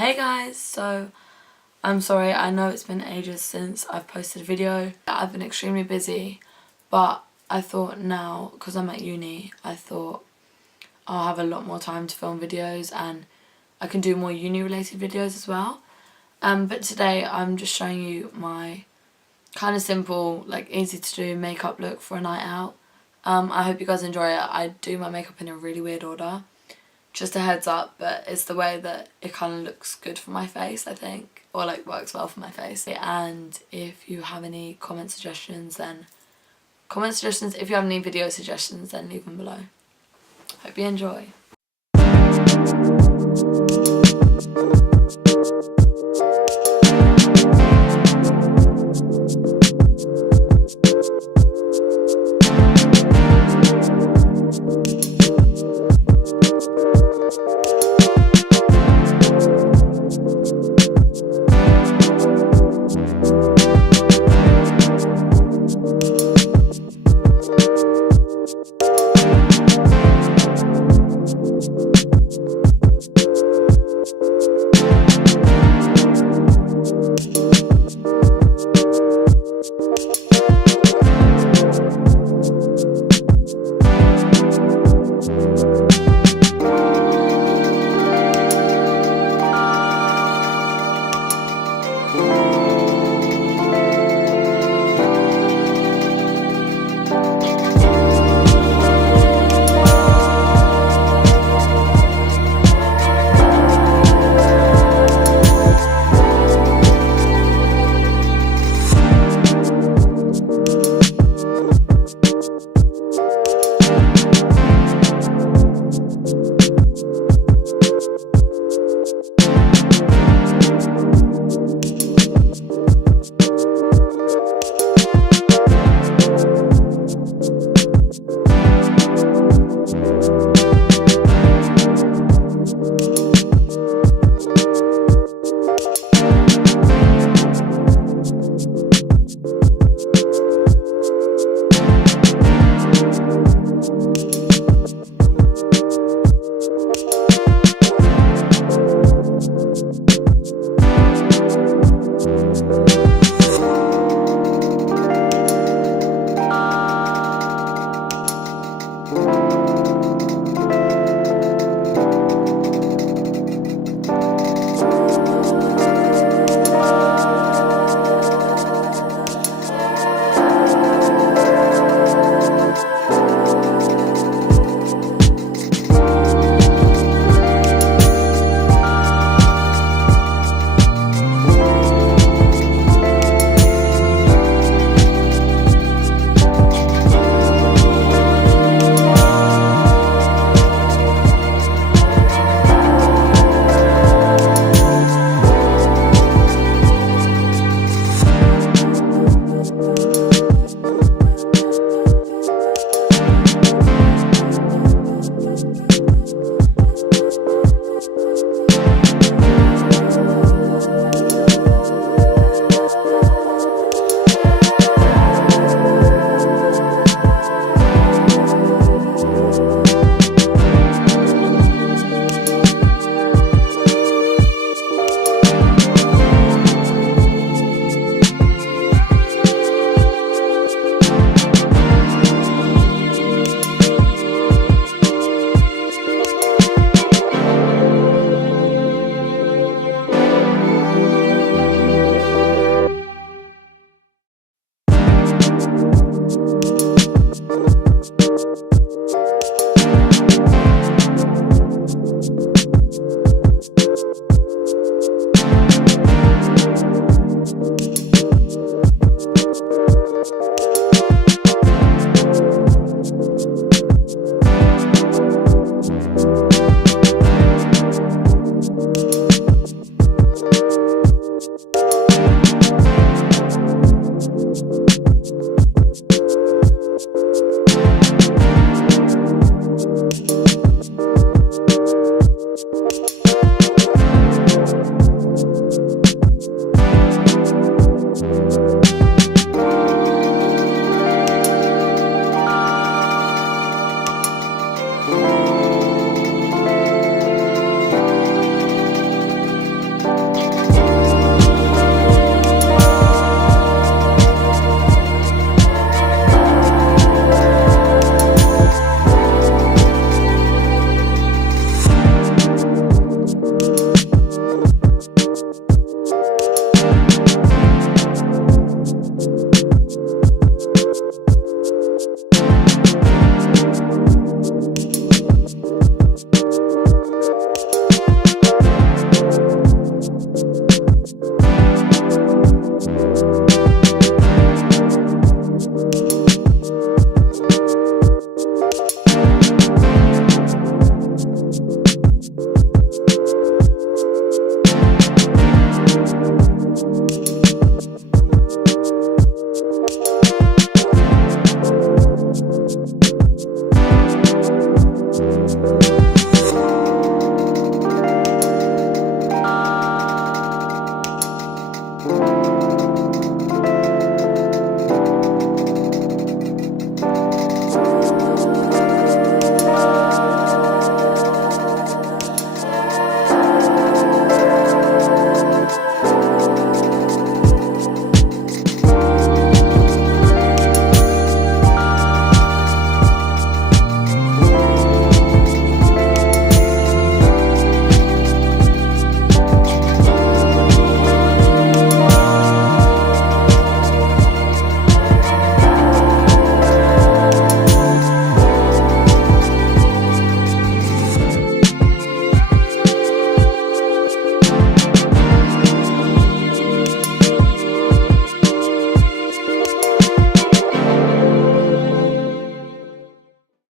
Hey guys, so I'm sorry, I know it's been ages since I've posted a video. I've been extremely busy, but I thought now, because I'm at uni, I thought I'll have a lot more time to film videos and I can do more uni related videos as well. But today I'm just showing you my kind of simple, like easy to do makeup look for a night out. I hope you guys enjoy it. I do my makeup in a really weird order. Just a heads up, but it's the way that it kind of looks good for my face, I think, or like works well for my face. And if you have any comment suggestions, if you have any video suggestions, then leave them below. Hope you enjoy.